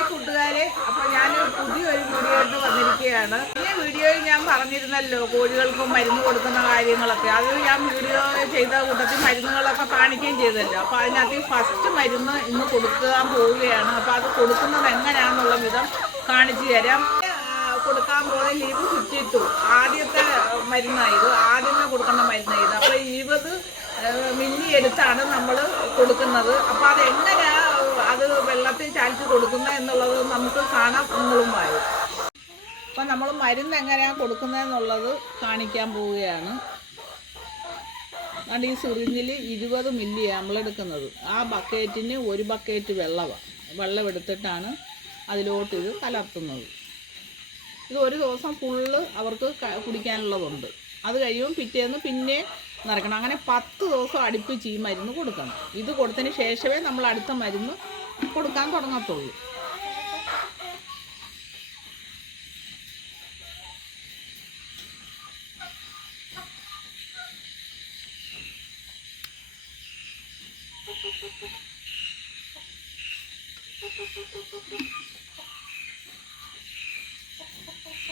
Hi കൂട്ടുകാരെ, അപ്പോൾ ഞാൻ പുതിയൊരു വീഡിയോ ആയിട്ട് വന്നിരിക്കുകയാണ്. ഈ വീഡിയോയിൽ ഞാൻ പറഞ്ഞിരുന്നല്ലോ കോഴികൾക്ക് മരുന്ന് കൊടുക്കുന്ന കാര്യങ്ങളൊക്കെ. അത് ഞാൻ വീഡിയോ ചെയ്ത കൂട്ടത്തിൽ മരുന്നുകളൊക്കെ കാണിക്കുകയും ചെയ്തല്ലോ. അപ്പോൾ അതിനകത്ത് ഫസ്റ്റ് മരുന്ന് ഇന്ന് കൊടുക്കാൻ പോവുകയാണ്. അപ്പോൾ അത് കൊടുക്കുന്നത് എങ്ങനെയാണെന്നുള്ള വിധം കാണിച്ചു തരാം. കൊടുക്കാൻ പോലെ ലീവ് ചുറ്റിട്ടു. ആദ്യത്തെ മരുന്നായത്, ആദ്യമേ കൊടുക്കേണ്ട മരുന്നായത്. അപ്പോൾ 20 മില്ലി എടുത്താണ് നമ്മൾ കൊടുക്കുന്നത്. അപ്പോൾ അതെങ്ങനെയാണ് അത് വെള്ളത്തിൽ ചാലിച്ച് കൊടുക്കുന്നത് എന്നുള്ളത് നമുക്ക് കാണാം നിങ്ങളുമായി. അപ്പം നമ്മൾ മരുന്ന് എങ്ങനെയാണ് കൊടുക്കുന്നതെന്നുള്ളത് കാണിക്കാൻ പോവുകയാണ്. അതുകൊണ്ട് ഈ സിറിഞ്ചിൽ 20 മില്ലിയാണ് നമ്മളെടുക്കുന്നത്. ആ ബക്കറ്റിന് 1 ബക്കറ്റ് വെള്ളം എടുത്തിട്ടാണ് അതിലോട്ട് ഇത് കലർത്തുന്നത്. ഇത് ഒരു ദിവസം ഫുള്ള് അവർക്ക് കുടിക്കാനുള്ളതുണ്ട്. അത് കഴിയുമ്പോൾ പിറ്റേന്ന് പിന്നെ നിറയ്ക്കണം. അങ്ങനെ 10 ദിവസം അടുപ്പിച്ച് ഈ മരുന്ന് കൊടുക്കണം. ഇത് കൊടുത്തതിന് ശേഷമേ നമ്മൾ അടുത്ത മരുന്ന് കൊടുക്കാൻ തുടങ്ങത്തുള്ളൂ.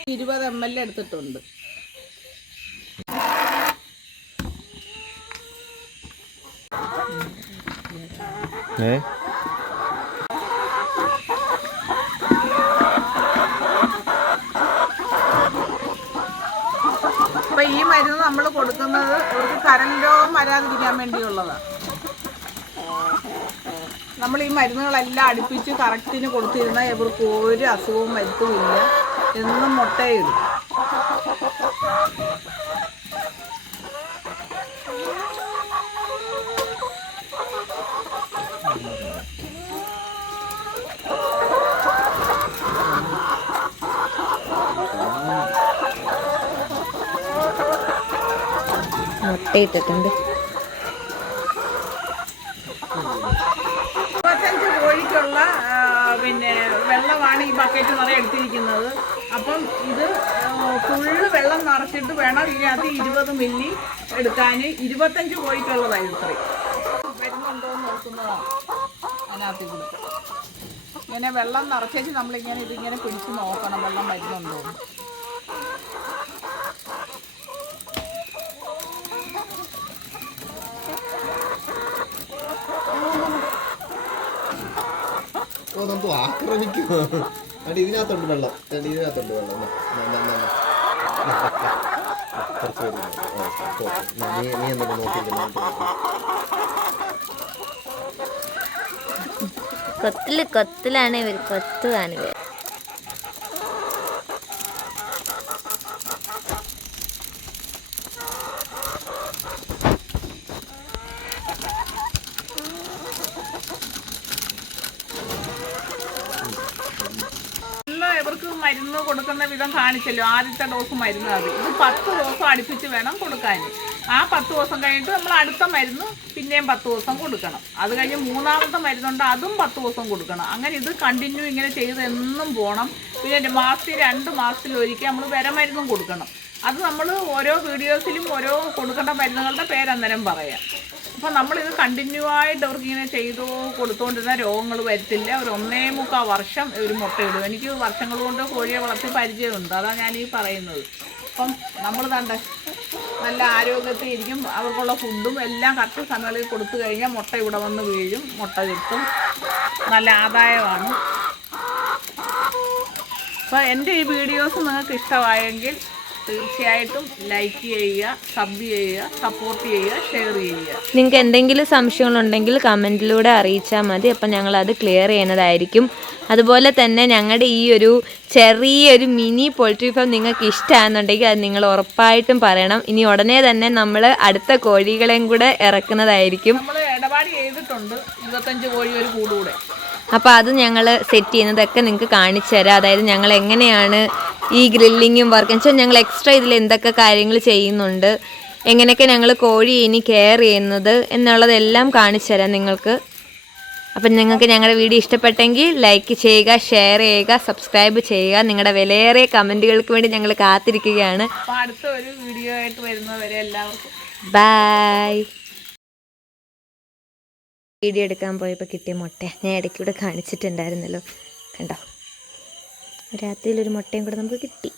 – 20 ml എടുത്തിട്ടുണ്ട്. അപ്പൊ ഈ മരുന്ന് നമ്മൾ കൊടുക്കുന്നത് ഒരു കരണ്ട് രോഗം വരാതിരിക്കാൻ വേണ്ടിയുള്ളതാണ്. നമ്മൾ ഈ മരുന്നുകളെല്ലാം അടുപ്പിച്ച് കറക്റ്റിന് കൊടുത്തിരുന്നാൽ ഇവർക്ക് ഒരു അസുഖവും വരുത്തുമില്ല. എന്നും മുട്ടയിടും. മുട്ടയിട്ടിട്ടുണ്ട്. 25 കോഴിക്കുള്ള വെള്ളമാണ് ഈ ബക്കറ്റ് നിറയെ എടുത്തിരിക്കുന്നത്. അപ്പം ഇത് ഫുള്ള് വെള്ളം നിറച്ചിട്ട് വേണം ഇതിനകത്ത് 20 മില്ലി എടുക്കാൻ. 25 കോഴിക്കുള്ളതാണ് ഇത്രയും. വരുന്നുണ്ടോയെന്ന് നോക്കുന്നതാണ് അതിനകത്ത് കൂടെ. ഇങ്ങനെ വെള്ളം നിറച്ചേച്ച് നമ്മളിങ്ങനെ ഇതിങ്ങനെ പിടിച്ച് നോക്കണം വെള്ളം വരുന്നുണ്ടോ. നമുക്ക് ആക്രമിക്കും. ഇതിനകത്തുണ്ട് വെള്ളം, ഇതിനകത്തുണ്ട് വെള്ളം. നീ എന്തെങ്കിലും നോക്കിയില്ല. കൊത്തിലാണ് ഇവർ, കൊത്തുകയാണ് ഇവർ. ഇവർക്ക് മരുന്ന് കൊടുക്കുന്ന വിധം കാണിച്ചല്ലോ. ആദ്യത്തെ ഡോസ് മരുന്ന് അത്. ഇത് 10 ദിവസം അടുപ്പിച്ച് വേണം കൊടുക്കാൻ. ആ 10 ദിവസം കഴിഞ്ഞിട്ട് നമ്മൾ അടുത്ത മരുന്ന് പിന്നെയും 10 ദിവസം കൊടുക്കണം. അത് കഴിഞ്ഞ് 3ാമത്തെ മരുന്നുണ്ട്, അതും 10 ദിവസം കൊടുക്കണം. അങ്ങനെ ഇത് കണ്ടിന്യൂ ഇങ്ങനെ ചെയ്ത് എന്നും പോകണം. പിന്നെ 2 മാസത്തിലൊരിക്കൽ നമ്മൾ വിരമരുന്നും കൊടുക്കണം. അത് നമ്മൾ ഓരോ വീഡിയോസിലും ഓരോ കൊടുക്കേണ്ട മരുന്നുകളുടെ പേരന്നേരം പറയാം. അപ്പോൾ നമ്മളിത് കണ്ടിന്യൂ ആയിട്ട് അവർക്ക് ഇങ്ങനെ ചെയ്തു കൊടുത്തുകൊണ്ടിരുന്ന രോഗങ്ങൾ വരത്തില്ല. ഒരു 1.25 വർഷം ഒരു മുട്ടയിടും. എനിക്ക് വർഷങ്ങൾ കൊണ്ട് കോഴിയെ വളർത്തി പരിചയമുണ്ട്. അതാണ് ഞാൻ ഈ പറയുന്നത്. അപ്പം നമ്മൾ കണ്ട നല്ല ആരോഗ്യത്തിൽ ഇരിക്കും. അവർക്കുള്ള ഫുഡും എല്ലാം കറക്റ്റ് സമയങ്ങളിൽ കൊടുത്തു കഴിഞ്ഞാൽ മുട്ട ഇവിടെ വന്ന് വീഴും, മുട്ട കിട്ടും, നല്ല ആദായമാണ്. അപ്പോൾ എൻ്റെ ഈ വീഡിയോസ് നിങ്ങൾക്ക് ഇഷ്ടമായെങ്കിൽ തീർച്ചയായിട്ടും ലൈക്ക് ചെയ്യുക, സബ് ചെയ്യുക, സപ്പോർട്ട് ചെയ്യുക, ഷെയർ ചെയ്യുക. നിങ്ങൾക്ക് എന്തെങ്കിലും സംശയങ്ങളുണ്ടെങ്കിൽ കമൻറ്റിലൂടെ അറിയിച്ചാൽ മതി. അപ്പം ഞങ്ങളത് ക്ലിയർ ചെയ്യുന്നതായിരിക്കും. അതുപോലെ തന്നെ ഞങ്ങളുടെ ഈ ഒരു ചെറിയൊരു മിനി പോൾട്രി ഫാം നിങ്ങൾക്ക് ഇഷ്ടമാണെന്നുണ്ടെങ്കിൽ അത് നിങ്ങൾ ഉറപ്പായിട്ടും പറയണം. ഇനി ഉടനെ തന്നെ നമ്മൾ അടുത്ത കോഴികളെയും കൂടെ ഇറക്കുന്നതായിരിക്കും. നമ്മൾ ഇടപാട് ചെയ്തിട്ടുണ്ട് 25 കോഴി ഒരു കൂടെ. അപ്പോൾ അത് ഞങ്ങൾ സെറ്റ് ചെയ്യുന്നതൊക്കെ നിങ്ങൾക്ക് കാണിച്ചു തരാം. അതായത് ഞങ്ങൾ എങ്ങനെയാണ് ഈ ഗ്രില്ലിങ്ങും വർക്കും വെച്ചാൽ ഞങ്ങൾ എക്സ്ട്രാ ഇതിൽ എന്തൊക്കെ കാര്യങ്ങൾ ചെയ്യുന്നുണ്ട്, എങ്ങനെയൊക്കെ ഞങ്ങൾ കോഴി ഇനി കെയർ ചെയ്യുന്നത് എന്നുള്ളതെല്ലാം കാണിച്ചു തരാം നിങ്ങൾക്ക്. അപ്പം നിങ്ങൾക്ക് ഞങ്ങളുടെ വീഡിയോ ഇഷ്ടപ്പെട്ടെങ്കിൽ ലൈക്ക് ചെയ്യുക, ഷെയർ ചെയ്യുക, സബ്സ്ക്രൈബ് ചെയ്യുക. നിങ്ങളുടെ വിലയേറിയ കമൻറ്റുകൾക്ക് വേണ്ടി ഞങ്ങൾ കാത്തിരിക്കുകയാണ്. അടുത്ത ഒരു വീഡിയോ ആയിട്ട് വരുന്നവരെ എല്ലാവർക്കും ബൈ. വീഡിയോ എടുക്കാൻ പോയപ്പോൾ കിട്ടിയ മുട്ട ഞാൻ ഇടയ്ക്കൂടെ കാണിച്ചിട്ടുണ്ടായിരുന്നല്ലോ. കണ്ടോ രാത്രിയിലൊരു മുട്ടയും കൂടെ നമുക്ക് കിട്ടി.